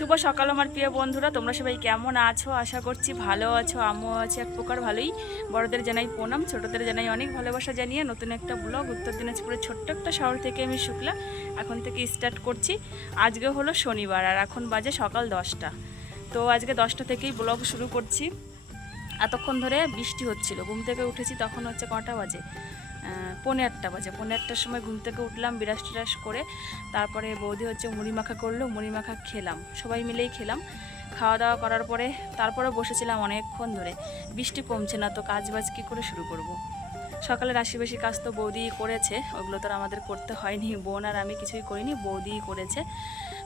শুভ সকাল আমার প্রিয় বন্ধুরা, তোমরা সবাই কেমন আছো? আশা করছি ভালো আছো। আমিও আছি এক প্রকার ভালোই। বড়দের জানাই প্রণাম, ছোটদের জানাই অনেক ভালোবাসা জানিয়ে নতুন একটা ব্লগ উত্তর দিনাজপুরের ছোট্ট একটা শহর থেকে আমি শুক্লা এখন থেকে স্টার্ট করছি। আজকে হলো শনিবার আর এখন বাজে সকাল 10টা। তো আজকে 10টা থেকেই ব্লগ শুরু করছি। এতক্ষণ ধরে বৃষ্টি হচ্ছিল, ঘুম থেকে উঠেছি তখন হচ্ছে কটা বাজে, 8:30 বাজে। 8:30টার সময় ঘুম থেকে উঠলাম, বিরাস টিরাস করে তারপরে বৌদি হচ্ছে মুড়ি মাখা করলো, মুড়ি মাখা খেলাম, সবাই মিলেই খেলাম। খাওয়া দাওয়া করার পরে তারপরে বসেছিলাম অনেকক্ষণ ধরে। বৃষ্টি কমছে না, তো কাজ বাজ কী করে শুরু করব। সকালের আশি কাজ তো বৌদি করেছে, ওগুলো তো আর আমাদের করতে হয়নি। বোন আর আমি কিছুই করিনি, বৌদিই করেছে।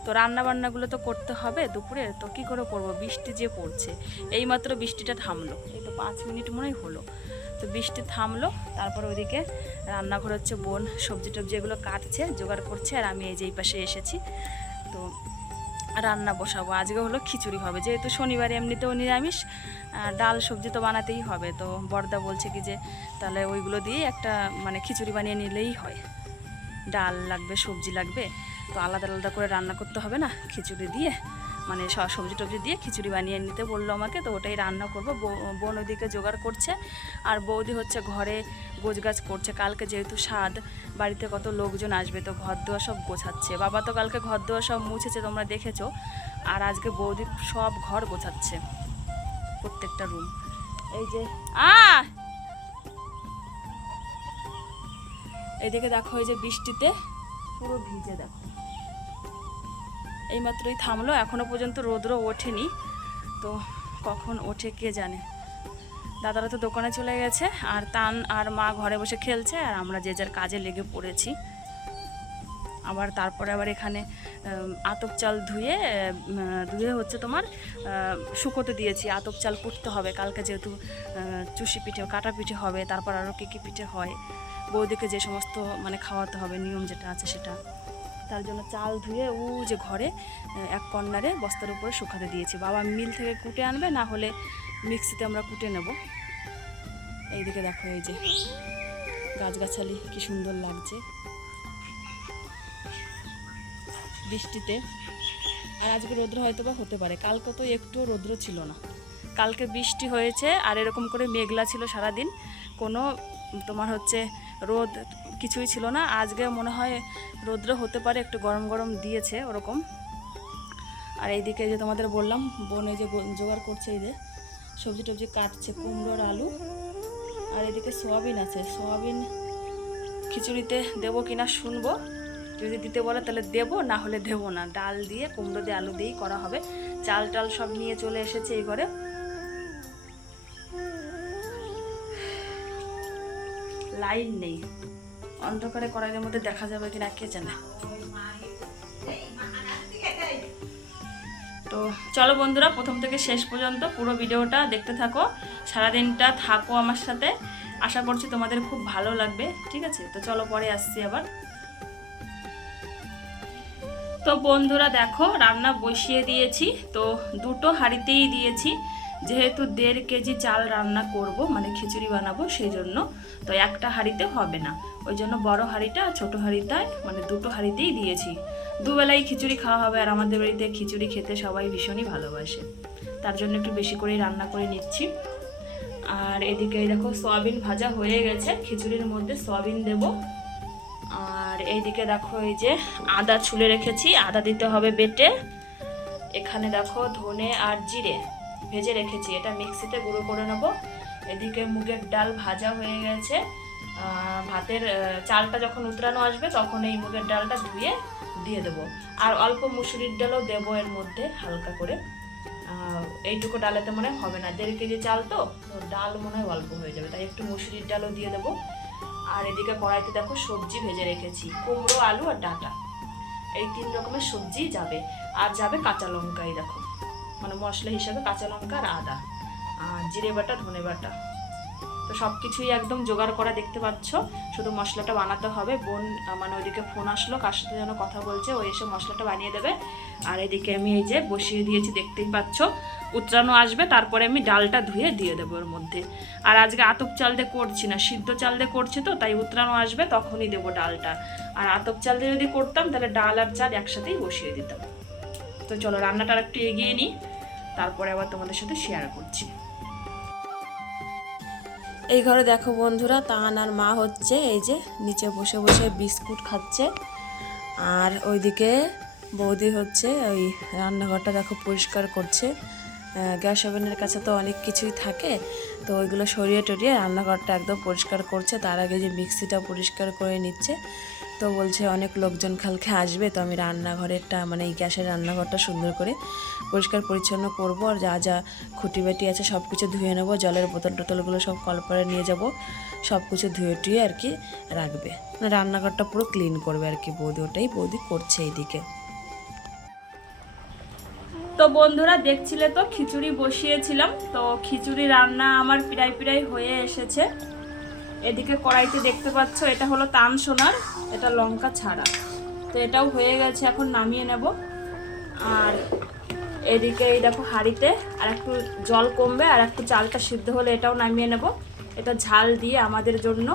তো রান্নাবান্নাগুলো তো করতে হবে দুপুরে, তো কী করে করব, বৃষ্টি যে পড়ছে। এইমাত্র বৃষ্টিটা থামলো, এই তো 5 মিনিট মনেই হলো। তো বৃষ্টি থামলো, তারপর ওইদিকে রান্নাঘর হচ্ছে বোন সবজি টবজি এগুলো কাটছে, জোগাড় করছে, আর আমি এই যে এই পাশে এসেছি। তো রান্না বসাবো। আজকে হলো খিচুড়ি হবে, যেহেতু শনিবার এমনিতেও নিরামিষ, ডাল সবজি তো বানাতেই হবে। তো বড়দা বলছে কি যে তাহলে ওইগুলো দিয়ে একটা মানে খিচুড়ি বানিয়ে নিলেই হয়। ডাল লাগবে, সবজি লাগবে, তো আলাদা আলাদা করে রান্না করতে হবে না, খিচুড়ি দিয়ে মানে সবজি টবজি দিয়ে খিচুড়ি বানিয়ে নিতে বললো আমাকে। তো ওটাই রান্না করবো। বোন ওইদিকে জোগাড় করছে, আর বৌদি হচ্ছে ঘরে গোছগাছ করছে। কালকে যেহেতু স্বাদ, বাড়িতে কত লোকজন আসবে, তো ঘর দোয়া সব গোছাচ্ছে। বাবা তো কালকে ঘর দোয়া সব মুছেছে, তোমরা দেখেছো। আর আজকে বৌদি সব ঘর গোছাচ্ছে, প্রত্যেকটা রুম। এই যে এইদিকে দেখো, এই যে বৃষ্টিতে পুরো ভিজে দেখো। এইমাত্রই থামলো, এখনও পর্যন্ত রৌদ্র ওঠেনি। তো কখন ওঠে কে জানে। দাদারা তো দোকানে চলে গেছে, আর তান আর মা ঘরে বসে খেলছে, আর আমরা যে যার কাজে লেগে পড়েছি। আবার তারপরে আবার এখানে আতপ চাল ধুয়ে হচ্ছে তোমার শুকোতে দিয়েছি। আতপ চাল কুটতে হবে কালকে, যেহেতু চুষি পিঠে কাটা পিঠে হবে, তারপর আরও কী পিঠে হয়, বৌদিকে যে সমস্ত মানে খাওয়াতে হবে নিয়ম যেটা আছে সেটা। তার জন্য চাল ধুয়ে যে ঘরে এক কর্নারে বস্তার উপরে শুকাতে দিয়েছি। বাবা মিল থেকে কুটে আনবে, না হলে মিক্সিতে আমরা কুটে নেব। এইদিকে দেখো, এই যে গাছগাছালি কি সুন্দর লাগছে বৃষ্টিতে। আর আজকে রৌদ্র হয়তো বা হতে পারে, কালকে তো একটু রৌদ্র ছিল না। কালকে বৃষ্টি হয়েছে, আর এরকম করে মেঘলা ছিল সারাদিন, কোনো তোমার হচ্ছে রোদ কিছুই ছিল না। আজকে মনে হয় রৌদ্র হতে পারে, একটু গরম গরম দিয়েছে ওরকম। আর এইদিকে যে তোমাদের বললাম, বোন এই যে জোগাড় করছে, এই যে সবজি টবজি কাটছে, কুমড়োর আলু। আর এদিকে সোয়াবিন আছে, সোয়াবিন খিচুড়িতে দেবো কিনা শুনবো। যদি দিতে বলে তাহলে দেবো, না হলে দেবো না। ডাল দিয়ে কুমড়ো দিয়ে আলু দিয়েই করা হবে। চাল টাল সব নিয়ে চলে এসেছে এই ঘরে। লাইন নেই, অন্ধকারে কড়াইয়ের মধ্যে দেখা যাবে কিনা কে জানে। তো চলো বন্ধুরা, প্রথম থেকে শেষ পর্যন্ত পুরো ভিডিওটা দেখতে থাকো, সারাদিনটা থাকো আমার সাথে। আশা করছি তোমাদের খুব ভালো লাগবে, ঠিক আছে? তো চলো পরে আসছি আবার। তো বন্ধুরা দেখো, রান্না বসিয়ে দিয়েছি। তো দুটো হাঁড়িতেই দিয়েছি, যেহেতু 1.5 কেজি চাল রান্না করব, মানে খিচুড়ি বানাবো, সেই জন্য। তো একটা হাঁড়িতে হবে না, ওই জন্য বড় হাঁড়িটা ছোট হাঁড়িটায় মানে দুটো হাঁড়িতেই দিয়েছি। দুবেলাই খিচুড়ি খাওয়া হবে, আর আমাদের বাড়িতে খিচুড়ি খেতে সবাই ভীষণই ভালোবাসে, তার জন্য একটু বেশি করেই রান্না করে নিচ্ছি। আর এদিকে দেখো সয়াবিন ভাজা হয়ে গেছে, খিচুড়ির মধ্যে সয়াবিন দেবো। আর এইদিকে দেখো, এই যে আদা ছুলে রেখেছি, আদা দিতে হবে বেটে। এখানে দেখো ধনে আর জিরে ভেজে রেখেছি, এটা মিক্সিতে গুঁড়ো করে নেবো। এদিকে মুগের ডাল ভাজা হয়ে গেছে। ভাতের চালটা যখন উতরানো আসবে তখন এই মুগের ডালটা ধুয়ে দিয়ে দেবো। আর অল্প মুসুরির ডালও দেবো এর মধ্যে হালকা করে। এইটুকু ডালেতে মনে হবে না, 1.5 কেজি চাল তো ডাল মনে হয় অল্প হয়ে যাবে, তাই একটু মুসুরির ডালও দিয়ে দেবো। আর এদিকে কড়াইতে দেখো সবজি ভেজে রেখেছি, কুমড়ো, আলু আর ডাঁটা, এই 3 রকমের সবজি যাবে। আর যাবে কাঁচা লঙ্কা, এই দেখো মানে মশলা হিসাবে কাঁচা লঙ্কা আর আদা আর জিরে বাটা, ধনে বাটা। তো সব কিছুই একদম জোগাড় করা দেখতে পাচ্ছ, শুধু মশলাটা বানাতে হবে। বোন মানে ওইদিকে ফোন আসলো, কার সাথে যেন কথা বলছে, ও এসে মশলাটা বানিয়ে দেবে। আর এদিকে আমি এই যে বসিয়ে দিয়েছি, দেখতেই পাচ্ছ। উতরানো আসবে, তারপরে আমি ডালটা ধুয়ে দিয়ে দেবো ওর মধ্যে। আর আজকে আতপ চাল দিয়ে করছি না, সিদ্ধ চাল দিয়ে করছি, তো তাই উতরানো আসবে তখনই দেবো ডালটা। আর আতপ চাল দিয়ে যদি করতাম তাহলে ডাল আর চাল একসাথেই বসিয়ে দিতাম। তো চলো রান্নাটা একটু এগিয়ে নিই, তারপরে আবার তোমাদের সাথে শেয়ার করছি। এই ঘরে দেখো বন্ধুরা, তাহান আর মা হচ্ছে এই যে নিচে বসে বসে বিস্কুট খাচ্ছে, আর ওইদিকে বৌদি হচ্ছে ওই রান্নাঘরটা দেখো পরিষ্কার করছে। গ্যাস ওভেনের কাছে তো অনেক কিছুই থাকে, তো ওইগুলো সরিয়ে টরিয়ে রান্নাঘরটা একদম পরিষ্কার করছে। তার আগে যে মিক্সিটা পরিষ্কার করে নিচ্ছে। তো বলছে অনেক লোকজন কালকে আসবে, তো আমি রান্নাঘরেরটা মানে এই গ্যাসের রান্নাঘরটা সুন্দর করে পরিষ্কার পরিচ্ছন্ন করব, আর যা যা খুঁটিবাটি আছে সব কিছু ধুয়ে নেবো, জলের বোতল টোতলগুলো সব কলপারে নিয়ে যাব, সব কিছু ধুয়ে টুয়ে আর কি রাখবে, মানে রান্নাঘরটা পুরো ক্লিন করবে আর কি বৌদি। ওটাই বৌদি করছে এইদিকে। তো বন্ধুরা দেখছিলে তো খিচুড়ি বসিয়েছিলাম, তো খিচুড়ি রান্না আমার প্রায় হয়ে এসেছে। এদিকে কড়াইতে দেখতে পাচ্ছ এটা হলো তান সোনার, এটা লঙ্কা ছাড়া, তো এটাও হয়ে গেছে, এখন নামিয়ে নেব। আর এদিকে এই দেখো হাঁড়িতে আর একটু জল কমবে, আর একটু চালটা সিদ্ধ হলে এটাও নামিয়ে নেব, এটা ঝাল দিয়ে আমাদের জন্য।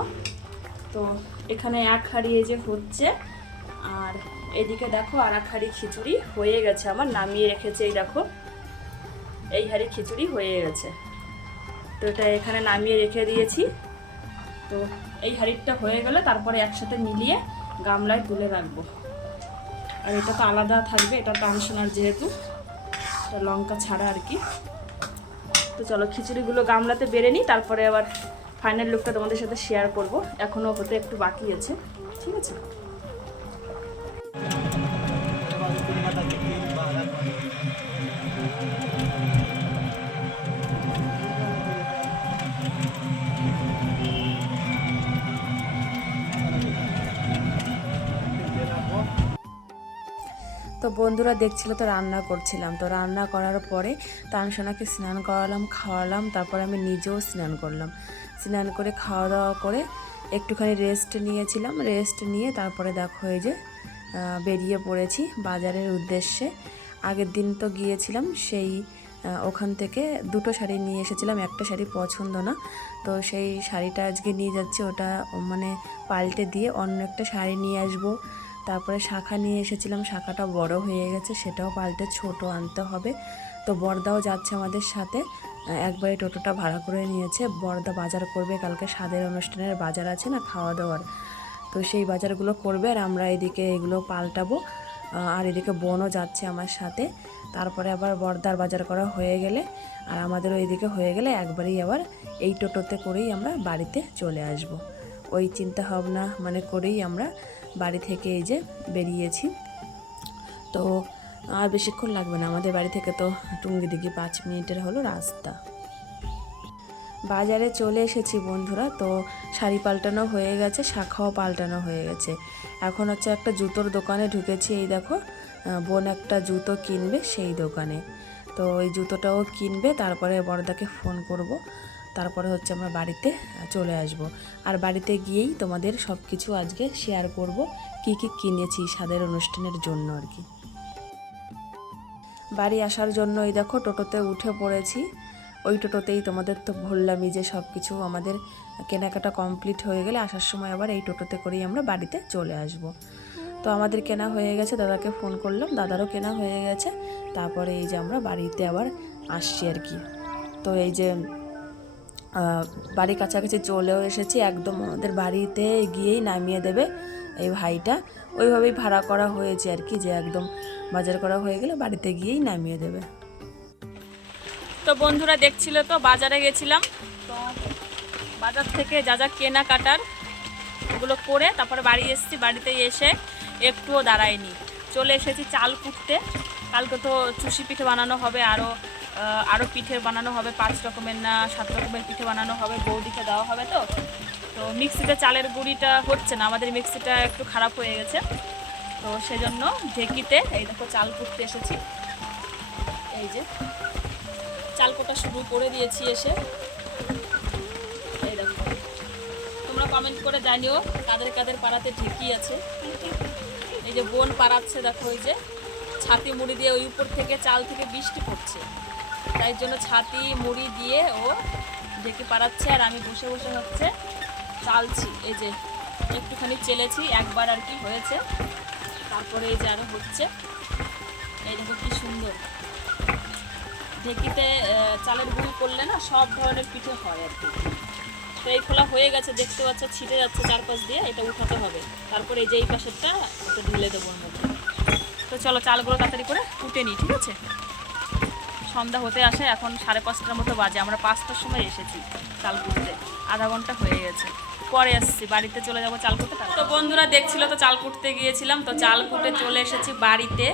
তো এখানে এক হাঁড়ি এই যে হচ্ছে, আর এদিকে দেখো আর এক হাঁড়ি খিচুড়ি হয়ে গেছে আমার, নামিয়ে রেখেছে। এই দেখো এই হাঁড়ি খিচুড়ি হয়ে গেছে, তো এটা এখানে নামিয়ে রেখে দিয়েছি। তো এই হাঁড়িটা হয়ে গেলে তারপরে একসাথে মিলিয়ে গামলায় তুলে রাখবো। আর এটা তো আলাদা থাকবে, এটা তান সোনার যেহেতু, এটা লঙ্কা ছাড়া আর কি। তো চলো খিচুড়িগুলো গামলাতে বেড়ে নিই, তারপরে আবার ফাইনাল লুকটা তোমাদের সাথে শেয়ার করব। এখনও হতে একটু বাকি আছে, ঠিক আছে। তো বন্ধুরা দেখছিল তো রান্না করছিলাম, তো রান্না করার পরে তানসোনাকে স্নান করালাম, খাওয়ালাম, তারপরে আমি নিজেও স্নান করলাম। স্নান করে খাওয়া দাওয়া করে একটুখানি রেস্ট নিয়েছিলাম, রেস্ট নিয়ে তারপরে দেখো এই যে বেরিয়ে পড়েছি বাজারের উদ্দেশ্যে। আগের দিন তো গিয়েছিলাম, সেই ওখান থেকে দুটো শাড়ি নিয়ে এসেছিলাম, একটা শাড়ি পছন্দ না, তো সেই শাড়িটা আজকে নিয়ে যাচ্ছি, ওটা মানে পাল্টে দিয়ে অন্য একটা শাড়ি নিয়ে আসবো। তারপরে শাঁখা নিয়ে এসেছিলাম, শাঁখাটা বড় হয়ে গেছে, সেটাও পাল্টে ছোট আনতে হবে। তো বড়দাও যাচ্ছে আমাদের সাথে, একবারে টোটোটা ভাড়া করে নিয়েছে। বড়দা বাজার করবে, কালকে স্বাদের অনুষ্ঠানের বাজার আছে না, খাওয়া দাওয়ার, তো সেই বাজারগুলো করবে, আর আমরা এদিকে এগুলো পাল্টাবো। আর এদিকে বোনও যাচ্ছে আমার সাথে। তারপরে আবার বড়দার বাজার করা হয়ে গেলে আর আমাদেরও এদিকে হয়ে গেলে একবারেই আবার এই টোটোতে করেই আমরা বাড়িতে চলে আসব। ওই চিন্তা ভাবনা মানে করেই আমরা বাড়ি থেকে এই যে বেরিয়েছি। তো আর বেশিক্ষণ লাগবে না, আমাদের বাড়ি থেকে তো টুঙ্গিদিঘি 5 মিনিটের হলো রাস্তা। বাজারে চলে এসেছি বন্ধুরা, তো শাড়ি পাল্টানো হয়ে গেছে, শাখাও পাল্টানো হয়ে গেছে। এখন হচ্ছে একটা জুতোর দোকানে ঢুকেছি, এই দেখো বোন একটা জুতো কিনবে সেই দোকানে, তো ওই জুতোটাও কিনবে, তারপরে বড়দাকে ফোন করব, তারপরে হচ্ছে আমরা বাড়িতে চলে আসব। আর বাড়িতে গিয়েই তোমাদের সব কিছু আজকে শেয়ার করব, কি কি কিনেছি স্বাদের অনুষ্ঠানের জন্য আর কি। বাড়ি আসার জন্য এই দেখো টোটোতে উঠে পড়েছি, ওই টোটোতেই তোমাদের তো বললামই যে সব কিছু আমাদের কেনাকাটা কমপ্লিট হয়ে গেলে আসার সময় আবার এই টোটোতে করেই আমরা বাড়িতে চলে আসব। তো আমাদের কেনা হয়ে গেছে, দাদাকে ফোন করলাম, দাদারও কেনা হয়ে গেছে। তারপরে এই যে আমরা বাড়িতে আবার আসছি আর কি। তো এই যে বাড়ির কাছাকাছি চলেও এসেছি, একদম আমাদের বাড়িতে গিয়েই নামিয়ে দেবে এই ভাইটা, ওইভাবেই ভাড়া করা হয়েছে আর কি, যে একদম বাজার করা হয়ে গেলে বাড়িতে গিয়েই নামিয়ে দেবে। তো বন্ধুরা দেখছিল তো বাজারে গেছিলাম, তো বাজার থেকে যা যা কেনাকাটার ওগুলো করে তারপরে বাড়ি এসেছি। বাড়িতে এসে একটুও দাঁড়ায়নি, চলে এসেছি চাল কুটতে। কালকে তো চুষি পিঠে বানানো হবে, আরও পিঠে বানানো হবে, 5 রকমের না 7 রকমের পিঠে বানানো হবে, বৌদিকে দেওয়া হবে। তো মিক্সিতে চালের গুঁড়িটা হচ্ছে না, আমাদের মিক্সিটা একটু খারাপ হয়ে গেছে, তো সেজন্য ঢেকিতে এই দেখো চাল কুটতে এসেছি। এই যে চাল কোটা শুরু করে দিয়েছি এসে। এই দেখো তোমরা কমেন্ট করে জানিও কাদের কাদের পাড়াতে ঢেকি আছে। এই যে বোন পাড়াচ্ছে, দেখো ওই যে ছাতি মুড়ি দিয়ে, ওই উপর থেকে চাল থেকে বৃষ্টি পড়ছে, তাই জন্য ছাতি মুড়ি দিয়ে ও ঢেকি পাড়াচ্ছে, আর আমি বসে বসে হচ্ছে চালছি। এই যে একটুখানি চেলেছি একবার আর কি হয়েছে, তারপরে এই যে আরও হচ্ছে। এই দেখো কি সুন্দর, ঢেকিতে চালের গুঁড়ি করলে না সব ধরনের পিঠে হয় আর কি। তো এই খোলা হয়ে গেছে, দেখতে পাচ্ছ ছিটে যাচ্ছে চারপাশ দিয়ে, এটা উঠাতে হবে। তারপরে এই যে এই পাশেরটা ওটা ঢেলে দেবো ওর মধ্যে। তো চলো চালগুলো তাড়াতাড়ি করে কুটে নিই, ঠিক আছে? সন্ধ্যা হতে আসে, এখন 5:30টার মতো বাজে, আমরা 5টার সময় এসেছি চাল কুটতে, আধা ঘন্টা হয়ে গেছে। পরে আসছি, বাড়িতে চলে যাবো চাল কুটতে। তো বন্ধুরা দেখছিল তো চাল কুটতে গিয়েছিলাম, তো চাল কুটে চলে এসেছি বাড়িতে।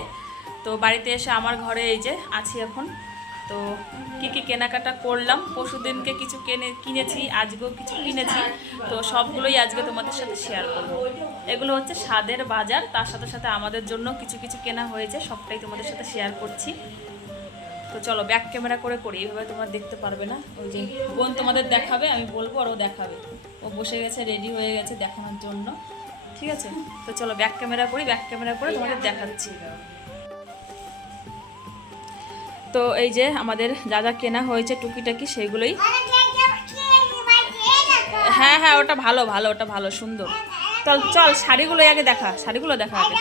তো বাড়িতে এসে আমার ঘরে এই যে আছি এখন। তো কি কি কেনাকাটা করলাম, পরশুদিনকে কিছু কিনেছি, আজকেও কিছু কিনেছি, তো সবগুলোই আজকে তোমাদের সাথে শেয়ার করব। এগুলো হচ্ছে স্বাদের বাজার, তার সাথে সাথে আমাদের জন্য কিছু কিছু কেনা হয়েছে, সবটাই তোমাদের সাথে শেয়ার করছি। তো চলো ব্যাক ক্যামেরা করে করি, এইভাবে তোমরা দেখতে পারবে না। ওই যে বোন তোমাদের দেখাবে, আমি বলবো আর ও দেখাবে। ও বসে গেছে, রেডি হয়ে গেছে দেখানোর জন্য, ঠিক আছে? তো চলো ব্যাক ক্যামেরা করি, ব্যাক ক্যামেরা করে তোমাদের দেখাচ্ছি। তো এই যে আমাদের যা যা কেনা হয়েছে টুকিটাকি সেগুলোই। হ্যাঁ হ্যাঁ, ওটা ভালো ভালো, ওটা ভালো, সুন্দর। চল চল শাড়িগুলো আগে দেখা, শাড়িগুলো দেখা আগে।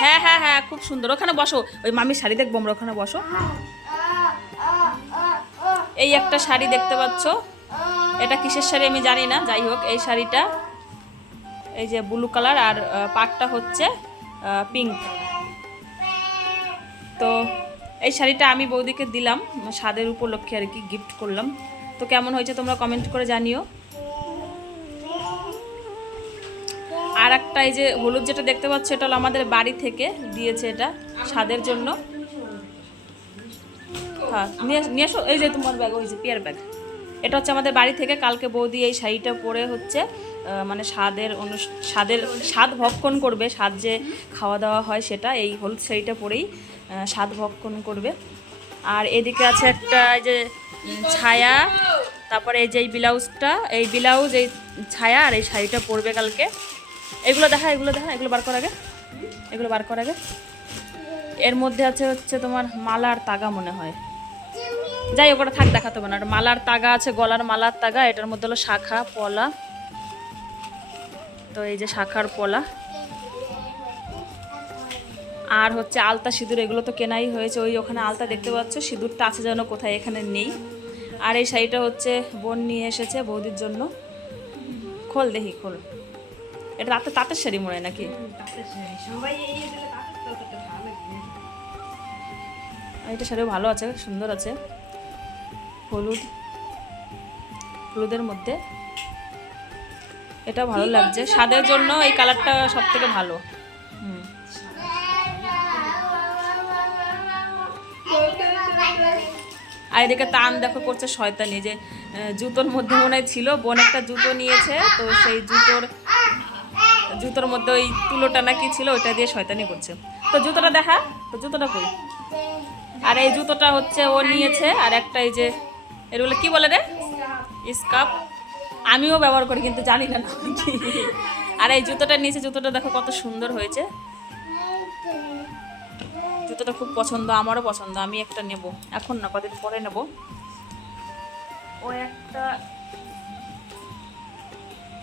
হ্যাঁ হ্যাঁ হ্যাঁ, খুব সুন্দর। ওখানে বসো, ওই মামির শাড়ি দেখবো আমরা, ওখানে বসো। এই একটা শাড়ি দেখতে পাচ্ছ, এটা কিসের শাড়ি আমি জানি না, যাই হোক এই শাড়িটা এই যে ব্লু কালার, আর পাটটা হচ্ছে পিঙ্ক। তো এই শাড়িটা আমি বৌদিকে দিলাম স্বাদের উপলক্ষে আর কি, গিফট করলাম। তো কেমন হয়েছে তোমরা কমেন্ট করে জানিও। আর একটা এই যে হলুদ যেটা দেখতে পাচ্ছ, এটা হলো আমাদের বাড়ি থেকে দিয়েছে, এটা স্বাদের জন্য। হ্যাঁ নিয়ে এসো, এই যে তোমার ব্যাগ, ওই যে পিয়ার ব্যাগ, এটা হচ্ছে আমাদের বাড়ি থেকে। কালকে বৌদি এই শাড়িটা পরে হচ্ছে মানে স্বাদ ভক্ষণ করবে, স্বাদ যে খাওয়া দাওয়া হয় সেটা, এই হলুদ শাড়িটা পরেই স্বাদ ভক্ষণ করবে। আর এদিকে আছে একটা এই যে ছায়া, তারপরে এই যে এই ব্লাউজটা, এই ব্লাউজ, এই ছায়া, আর এই শাড়িটা পরবে কালকে। এগুলো দেখা, এগুলো দেখা, এগুলো বার কর আগে, এগুলো বার কর আগে। এর মধ্যে আছে হচ্ছে তোমার মালার তাগা মনে হয়, যাই হোক ওটা থাক, দেখাতে হবে না। মালার তাগা আছে, গলার মালার তাগা, এটার মধ্যে হলো শাখা পলা। তো এই যে শাখার পলা, আর হচ্ছে আলতা সিঁদুর, এগুলো তো কেনাই হয়েছে। ওই ওখানে আলতা দেখতে পাচ্ছ, সিঁদুরটা আছে যেন কোথায়, এখানে নেই। আর এই শাড়িটা হচ্ছে বোন নিয়ে এসেছে বৌদির জন্য। খোল দেখি, খোল। এটা তাঁতের শাড়ি মনে হয় নাকি? এটা শাড়িও ভালো আছে, সুন্দর আছে, হলুদের মধ্যে, এটা ভালো লাগছে। স্বাদের জন্য এই কালারটা সব থেকে ভালো। আর এদিকে টান দেখো করছে শয়তানি, যে জুতোর মধ্যে মনে হয় ছিল, বোন একটা জুতো নিয়েছে, তো সেই জুতোর মধ্যে ওই তুলোটা নাকি ছিল, ওইটা দিয়ে শয়তানি করছে। তো জুতোটা দেখা, তো জুতোটা কই? আর এই জুতোটা হচ্ছে ও নিয়েছে, আর একটা এই যে এগুলো কি বলে রে, স্কার্ফ, আমিও ব্যবহার করি কিন্তু জানি না কি। আর এই জুতোটা নিয়েছে, জুতোটা দেখো কত সুন্দর হয়েছে, জুতোটা খুব পছন্দ, আমারও পছন্দ। আমি একটা নেব, এখন না, কদিন পরে নেব।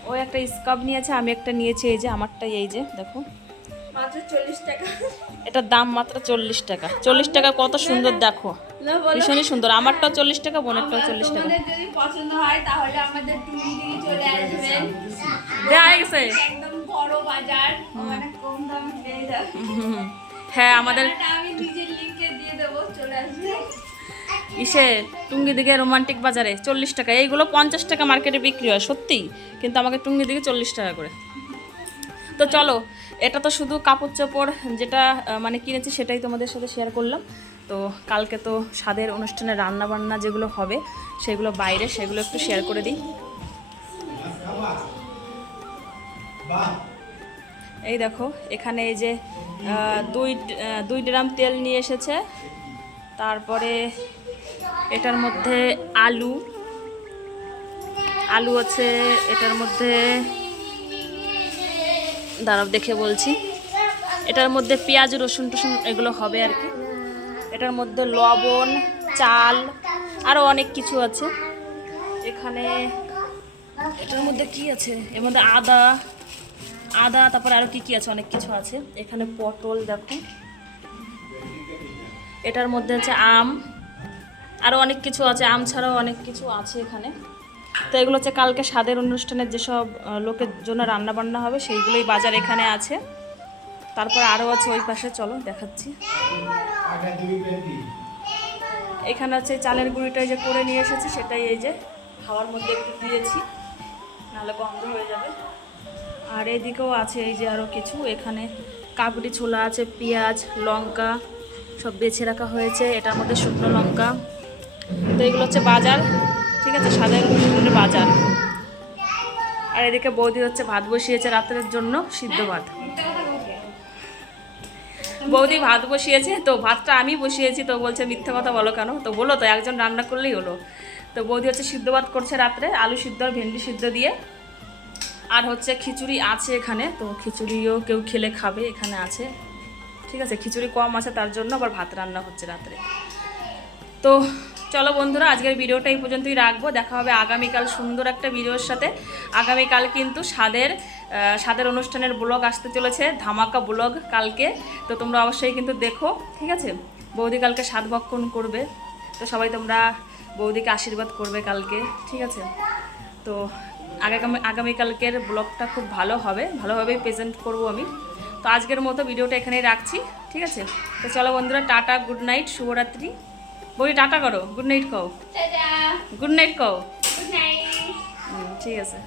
ও একটা স্কার্ফ নিয়েছে, আমি একটা নিয়েছি, এই যে আমারটাই, এই যে দেখো মাত্র 40 টাকা। এটার দাম মাত্র 40 টাকা। 40 টাকা কত সুন্দর দেখো, ভীষণই সুন্দর। আমারটাও 40 টাকা, বোনেরটাও 40 টাকা। যদি পছন্দ হয় তাহলে আমাদের টুকি দিকে চলে আসবেন, দেয়া গেছে একদম বড় বাজার, ওখানে কম দামে পেয়ে যাবেন। হ্যাঁ আমাদের আমি নিজের লিংকে দিয়ে দেবো, চলে আসবেন। টুঙ্গি দিকে রোমান্টিক বাজারে 40 টাকা। এইগুলো 50 টাকা মার্কেটে বিক্রি হয় সত্যি, কিন্তু আমাকে টুঙ্গি দিকে 40 টাকা করে। তো চলো, এটা তো শুধু কাপড় চোপড় যেটা মানে কিনেছি সেটাই তোমাদের সাথে শেয়ার করলাম। তো কালকে তো স্বাদের অনুষ্ঠানে রান্না বান্না যেগুলো হবে সেগুলো বাইরে, সেগুলো একটু শেয়ার করে দিই। এই দেখো এখানে এই যে 2 ড্রাম তেল নিয়ে এসেছে, তারপরে এটার মধ্যে আলু আছে, এটার মধ্যে দাঁড়াও দেখে বলছি, এটার মধ্যে পেঁয়াজ রসুন টসুন এগুলো হবে আর কি। এটার মধ্যে লবণ, চাল, আরও অনেক কিছু আছে এখানে। এটার মধ্যে কি আছে, এর মধ্যে আদা, তারপরে আরও কি আছে, অনেক কিছু আছে এখানে। পটল দেখো, এটার মধ্যে আছে আম, আরও অনেক কিছু আছে, আম ছাড়াও অনেক কিছু আছে এখানে। তো এগুলো হচ্ছে কালকে স্বাদের অনুষ্ঠানের যেসব লোকের জন্য রান্না বান্না হবে সেইগুলোই বাজার এখানে আছে। তারপর আরও আছে ওই পাশে, চলো দেখাচ্ছি। এখানে হচ্ছে চালের গুঁড়িটা যে করে নিয়ে এসেছি সেটাই এই যে খাওয়ার মধ্যে একটু দিয়েছি, নাহলে গন্ধ হয়ে যাবে। আর এদিকেও আছে এই যে আরও কিছু, এখানে কাবুলি ছোলা আছে, পেঁয়াজ, লঙ্কা সব বেছে রাখা হয়েছে, এটার মধ্যে শুকনো লঙ্কা। তো এগুলো হচ্ছে বাজার, ঠিক আছে, স্বাদের অনুষ্ঠানের বাজার। আর এদিকে বৌদি হচ্ছে ভাত বসিয়েছে রাতের জন্য, সিদ্ধ ভাত। বৌদি ভাত বসিয়েছে, তো ভাতটা আমি বসিয়েছি, তো বলছে মিথ্যে কথা বলো কেন? তো বলো তো, একজন রান্না করলেই হলো। তো বৌদি হচ্ছে সিদ্ধ ভাত করছে রাত্রে, আলু সিদ্ধ আর ভেন্ডি সিদ্ধ দিয়ে। আর হচ্ছে খিচুড়ি আছে এখানে, তো খিচুড়িও কেউ খেলে খাবে, এখানে আছে, ঠিক আছে। খিচুড়ি কম আছে তার জন্য আবার ভাত রান্না হচ্ছে রাত্রে। তো চলো বন্ধুরা, আজকের ভিডিওটা এই পর্যন্তই রাখবো। দেখা হবে আগামীকাল সুন্দর একটা ভিডিওর সাথে। আগামীকাল কিন্তু স্বাদের অনুষ্ঠানের ব্লগ আসতে চলেছে, ধামাকা ব্লগ কালকে। তো তোমরা অবশ্যই কিন্তু দেখো, ঠিক আছে। বৌদি কালকে স্বাদ ভক্ষণ করবে, তো সবাই তোমরা বৌদিকে আশীর্বাদ করবে কালকে, ঠিক আছে। তো আগামীকালকের ব্লগটা খুব ভালো হবে, ভালোভাবেই প্রেজেন্ট করব আমি। তো আজকের মতো ভিডিওটা এখানেই রাখছি, ঠিক আছে। তো চলো বন্ধুরা, টাটা, গুড নাইট, শুভরাত্রি। বলি টাটা করো, গুড নাইট কও, টাটা, গুড নাইট কও। Good night. ঠিক আছে।